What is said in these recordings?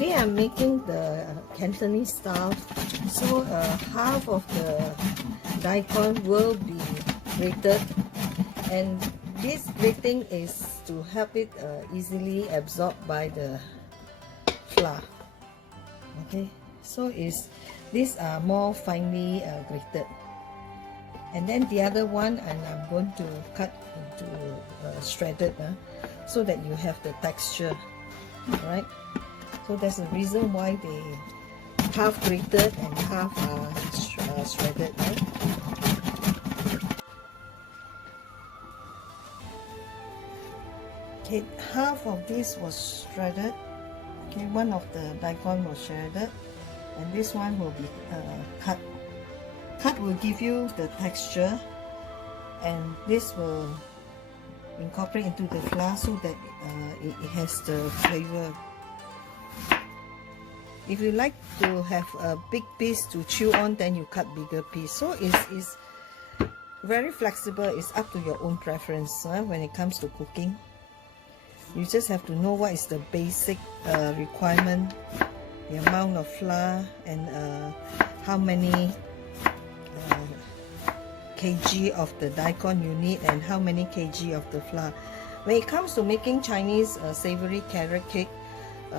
Today I'm making the Cantonese style, so half of the daikon will be grated, and this grating is to help it easily absorbed by the flour. Okay, so these are more finely grated, and then the other one, and I'm going to cut into shredded, so that you have the texture. Alright, so that's the reason why they half grated and half shredded. Okay, half of this was shredded. Okay, one of the daikon was shredded, and this one will be cut. Cut will give you the texture, and this will incorporate into the flour so that it has the flavor. If you like to have a big piece to chew on, then you cut bigger piece. So it's very flexible. It's up to your own preference when it comes to cooking. You just have to know what is the basic requirement, the amount of flour, and how many kg of the daikon you need, and how many kg of the flour. When it comes to making Chinese savory carrot cake,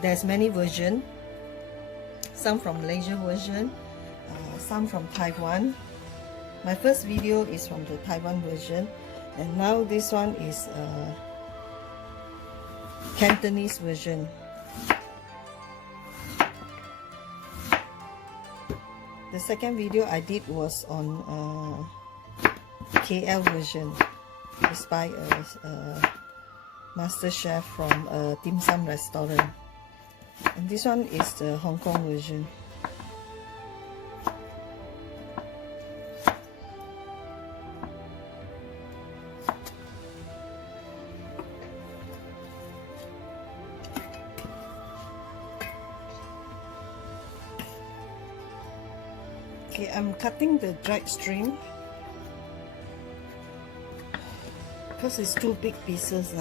there's many versions. Some from Malaysia version, some from Taiwan. My first video is from the Taiwan version, and now this one is Cantonese version. The second video I did was on KL version. It's by a master chef from a dim sum restaurant, and this one is the Hong Kong version. Okay, I'm cutting the dried shrimp because it's two big pieces.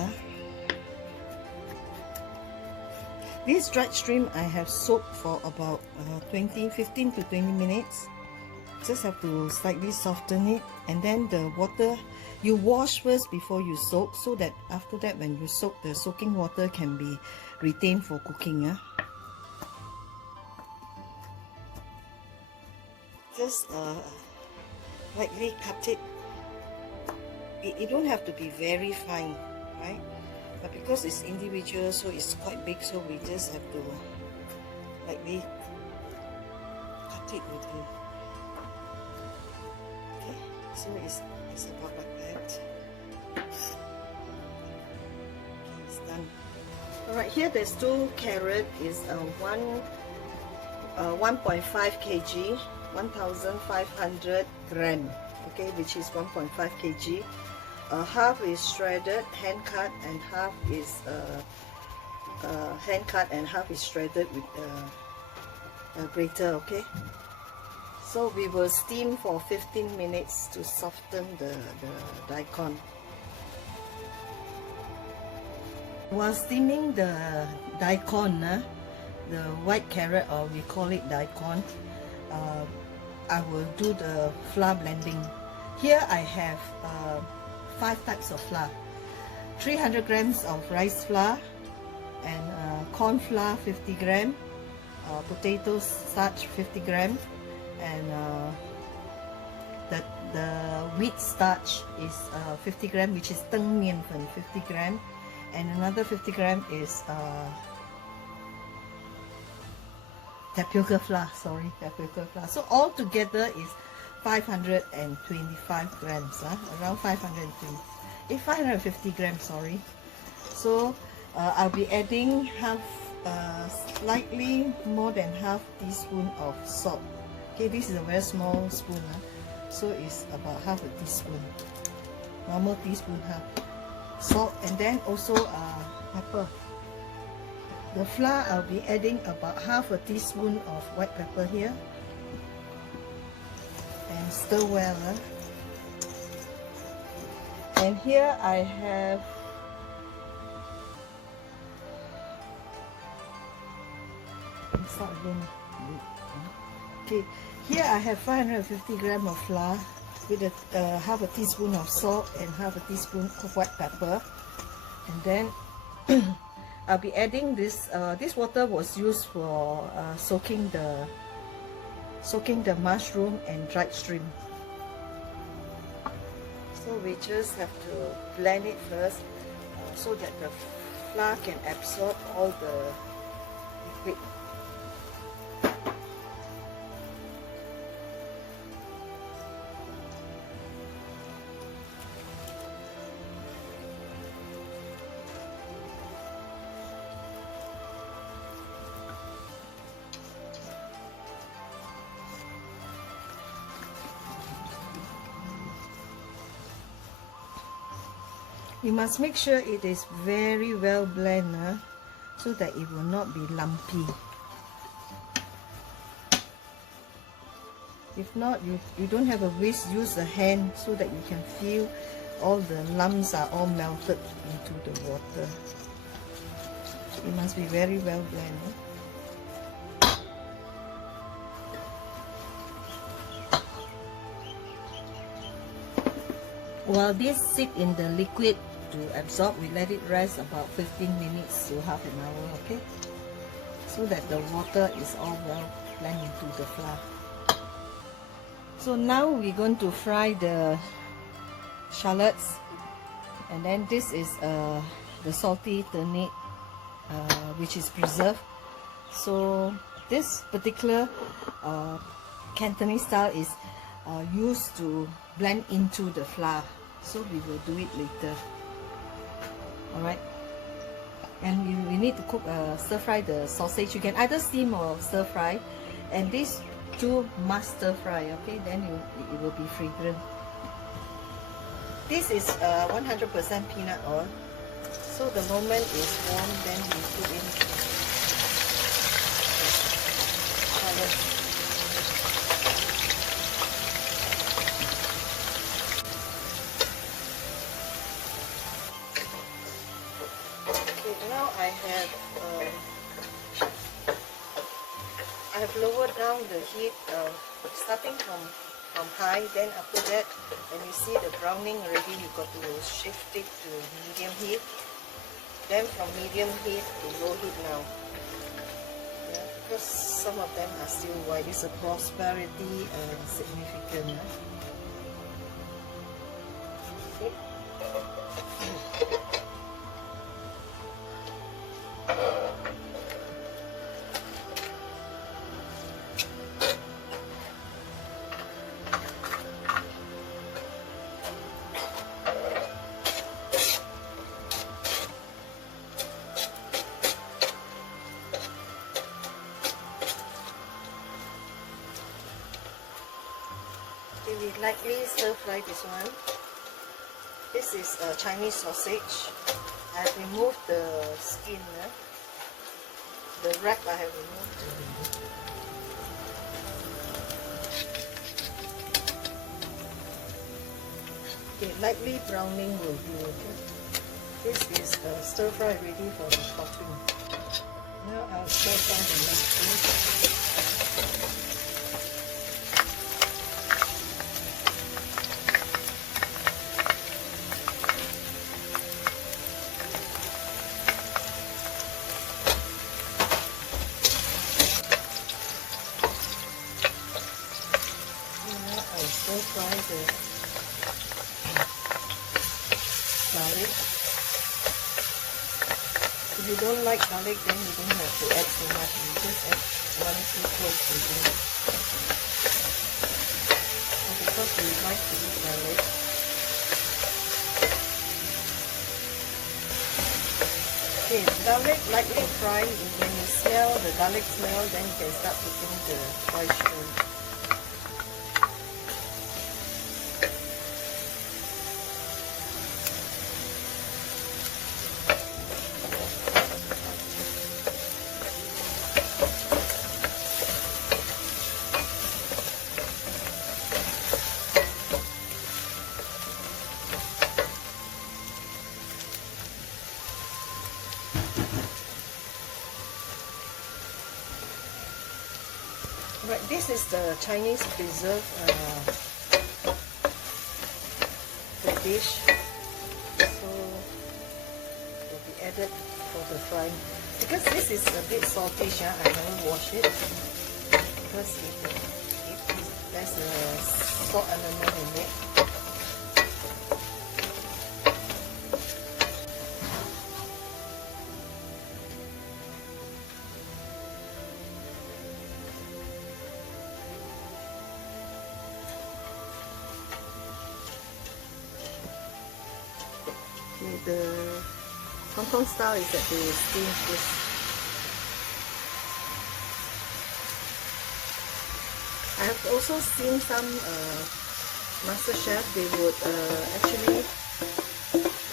This dried shrimp I have soaked for about 15 to 20 minutes. Just have to slightly soften it, and then the water you wash first before you soak, so that after that when you soak, the soaking water can be retained for cooking. Just lightly cut it. It don't have to be very fine, right? But because it's individual, so it's quite big, so we just have to lightly cut it with it. Okay, so it's about like that. Okay, it's done. Alright, here there's two carrot. Is 1.5 kg, 1,500 gram. Okay, which is 1.5 kg. Half is shredded, hand cut, and half is shredded with a grater. Okay, so we will steam for 15 minutes to soften the daikon. While steaming the daikon, the white carrot, or we call it daikon, I will do the flour blending. Here I have 5 types of flour: 300 grams of rice flour, and corn flour 50 gram, potato starch 50 gram, and the wheat starch is 50 gram, which is Teng mian 50 gram, and another 50 gram is tapioca flour. Tapioca flour. So all together is 525 grams, around 550 grams, sorry. So I'll be adding slightly more than half teaspoon of salt. Okay, this is a very small spoon, so it's about half a teaspoon, normal teaspoon half salt, and then also pepper. The flour, I'll be adding about half a teaspoon of white pepper here, and stir well. And here I have Start again. Okay, here I have 550 grams of flour with half a teaspoon of salt and half a teaspoon of white pepper, and then I'll be adding this. This water was used for soaking the mushroom and dried shrimp. So we just have to blend it first so that the flour can absorb all the liquid. You must make sure it is very well blended so that it will not be lumpy. If not, you don't have a whisk, use a hand so that you can feel all the lumps are all melted into the water. It must be very well blended. While this sit in the liquid to absorb, we let it rest about 15 minutes to half an hour, okay? So that the water is all well blended into the flour. So now we're going to fry the shallots, and then this is the salty turnip which is preserved. So this particular Cantonese style is used to blend into the flour, so we will do it later. Alright, and we need to cook stir fry the sausage. You can either steam or stir fry, and these two must stir fry, okay, then it will be fragrant. This is 100% peanut oil, so the moment it's warm, then we put in shallots. Now I have lowered down the heat, starting from high. Then after that, when you see the browning already, you got to shift it to medium heat. Then from medium heat to low heat now. Yeah, because some of them are still white. It's a prosperity significant. Okay. We lightly stir fry this one. This is a Chinese sausage. I have removed the skin. The wrap I have removed. Okay, lightly browning will do. Okay. This is stir fry ready for the cooking. Now I'll stir fry the mushroom. Fry the garlic. If you don't like garlic, then you don't have to add so much. You just add 1-2 cloves to it. And because we like to eat garlic, okay, garlic lightly fry. When you smell the garlic smell, then you can start putting the fried shrimp. Right, this is the Chinese preserve the dish, so will be added for the frying. Because this is a bit saltish, I haven't washed it because there's a salt element in it. The Hong Kong style is that they steam this. I have also seen some master chef, they would actually,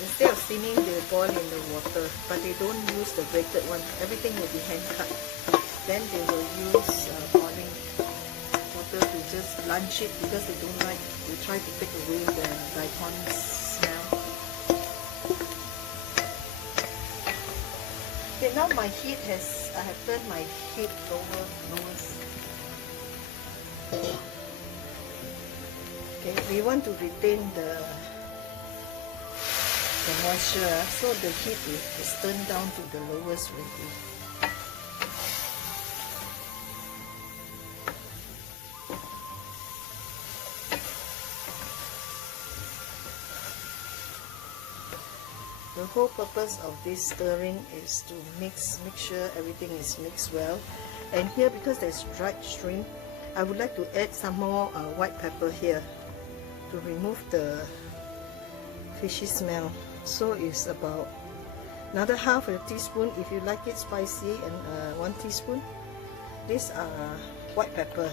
instead of steaming, they boil in the water, but they don't use the grated one. Everything will be hand cut. Then they will use boiling water to just blanch it because they don't like, they try to take away the daikon smell. Okay, now my heat has, I have turned my heat lowest. Okay, we want to retain the moisture, so the heat is turned down to the lowest already. The whole purpose of this stirring is to make sure everything is mixed well. And here, because there's dried shrimp, I would like to add some more white pepper here to remove the fishy smell. So it's about another half a teaspoon if you like it spicy, and 1 teaspoon. These are white pepper.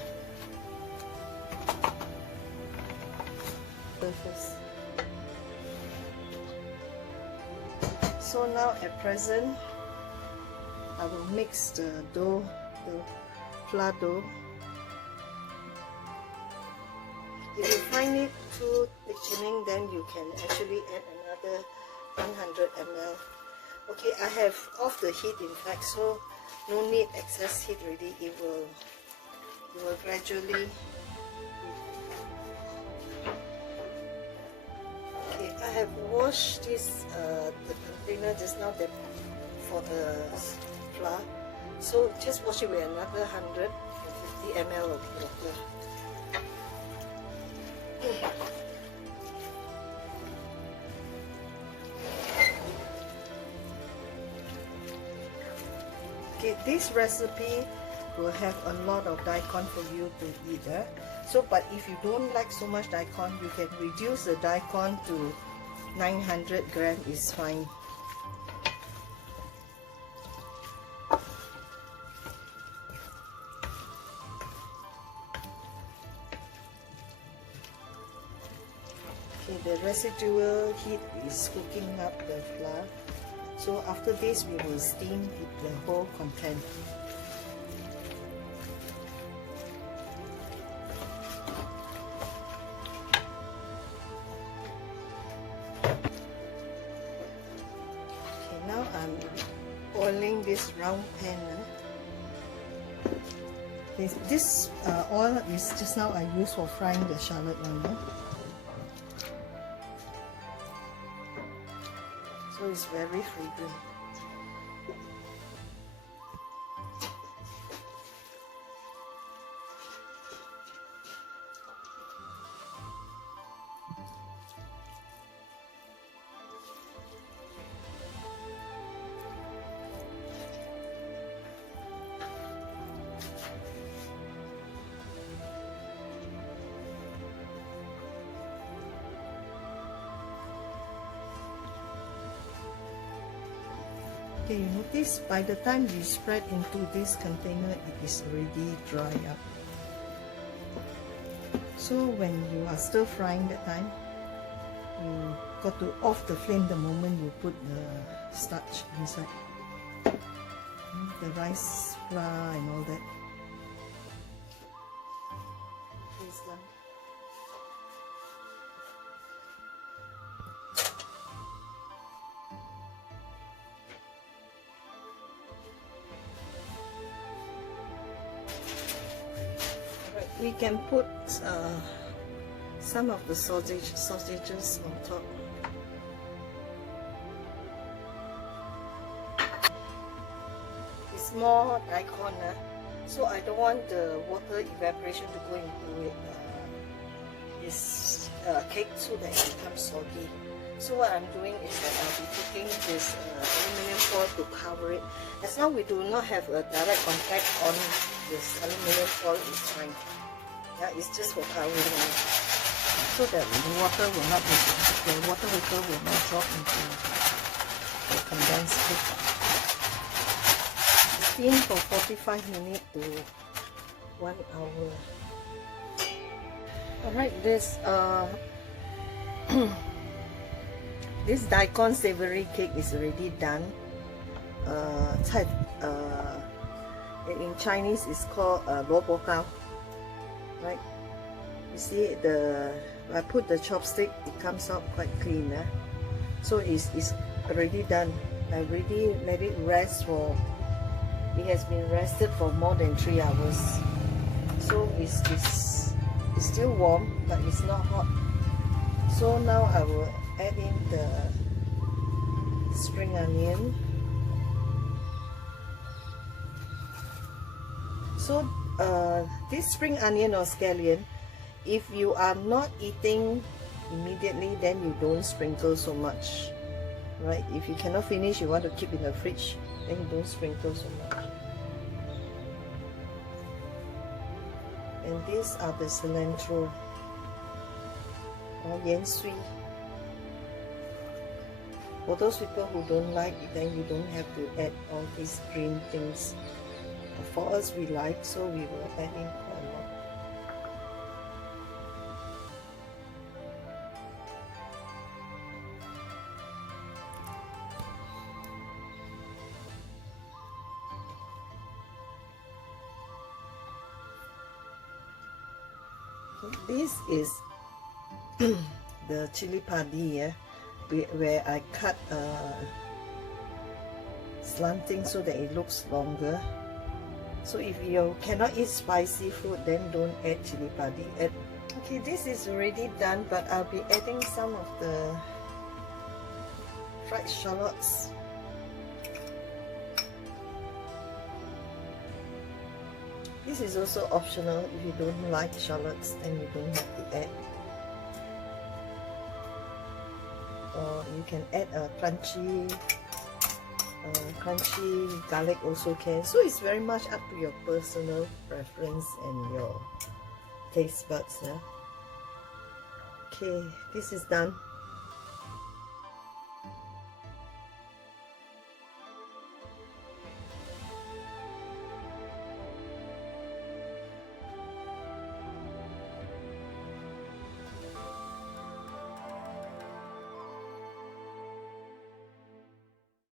First. So now at present, I will mix the dough, the flour dough. If you find it too thickening, then you can actually add another 100 ml. Okay, I have off the heat in fact, so no need excess heat already. It will gradually. Okay, I have washed this the container just now for the flour, so just wash it with another 150 ml of water. Okay, this recipe will have a lot of daikon for you to eat. So, but if you don't like so much daikon, you can reduce the daikon to 900 grams is fine. Okay, the residual heat is cooking up the flour. So after this, we will steam the whole content. Okay, now I'm oiling this round pan. This oil is just now I use for frying the shallot one. So it's very fragrant. Okay, you notice by the time you spread into this container, it is already dry up. So when you are stir frying that time, you got to off the flame the moment you put the starch inside. The rice flour and all that. It's done. we can put some of the sausages on top. It's more daikon, so I don't want the water evaporation to go into this cake so that it becomes soggy. So what I'm doing is that I'll be putting this aluminum foil to cover it. As long as we do not have a direct contact on this aluminum foil, it's fine. Yeah, it's just for covering, so that the water will not the water vapor will not drop into the condensed cake. Steam for 45 minutes to 1 hour. Alright, this this Daikon Savoury Cake is already done. In Chinese it's called lo bo gao. Right? You see I put the chopstick, it comes out quite clean. So it's already done. I already let it rest for, it has been rested for more than 3 hours. So it's still warm, but it's not hot. So now I will add in the spring onion. So this spring onion or scallion, if you are not eating immediately, then you don't sprinkle so much, right? If you cannot finish, you want to keep in the fridge, then you don't sprinkle so much. And these are the cilantro or yan sui. For those people who don't like it, then you don't have to add all these green things. But for us, we like, so we will add in quite a lot. This is the chili padi, where I cut slanting so that it looks longer. So if you cannot eat spicy food, then don't add chili padi. Okay, this is already done, but I'll be adding some of the fried shallots. This is also optional. If you don't like shallots, then you don't have to add. Or you can add a crunchy garlic also can. So it's very much up to your personal preference and your taste buds. Okay, this is done.